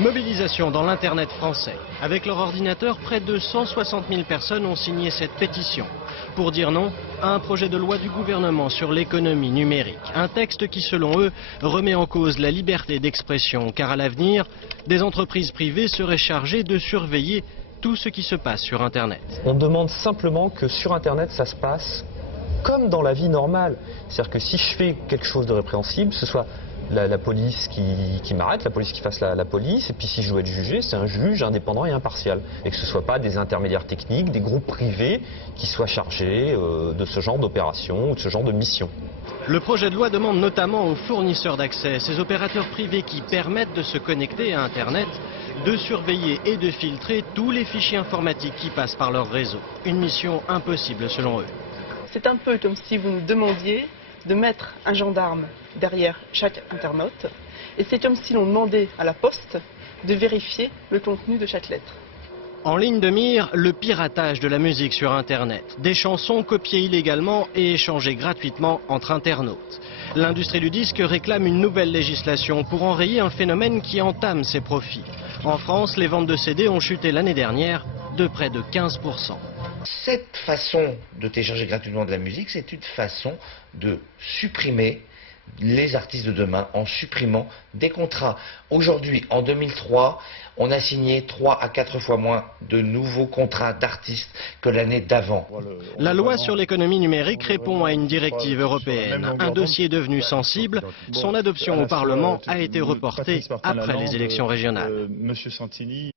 Mobilisation dans l'Internet français. Avec leur ordinateur, près de 160 000 personnes ont signé cette pétition pour dire non à un projet de loi du gouvernement sur l'économie numérique. Un texte qui, selon eux, remet en cause la liberté d'expression, car à l'avenir, des entreprises privées seraient chargées de surveiller tout ce qui se passe sur Internet. On demande simplement que sur Internet, ça se passe comme dans la vie normale. C'est-à-dire que si je fais quelque chose de répréhensible, ce soit la police qui m'arrête, la police qui fasse la police, et puis si je dois être jugé, c'est un juge indépendant et impartial. Et que ce ne soit pas des intermédiaires techniques, des groupes privés qui soient chargés de ce genre d'opération ou de ce genre de mission. Le projet de loi demande notamment aux fournisseurs d'accès, ces opérateurs privés qui permettent de se connecter à Internet, de surveiller et de filtrer tous les fichiers informatiques qui passent par leur réseau. Une mission impossible selon eux. C'est un peu comme si vous nous demandiez de mettre un gendarme derrière chaque internaute, et c'est comme si l'on demandait à la poste de vérifier le contenu de chaque lettre. En ligne de mire, le piratage de la musique sur Internet. Des chansons copiées illégalement et échangées gratuitement entre internautes. L'industrie du disque réclame une nouvelle législation pour enrayer un phénomène qui entame ses profits. En France, les ventes de CD ont chuté l'année dernière de près de 15%. Cette façon de télécharger gratuitement de la musique, c'est une façon de supprimer les artistes de demain en supprimant des contrats. Aujourd'hui, en 2003, on a signé 3 à 4 fois moins de nouveaux contrats d'artistes que l'année d'avant. La loi sur l'économie numérique répond à une directive européenne. Un dossier devenu sensible, son adoption au Parlement a été reportée après les élections régionales. Monsieur Santini.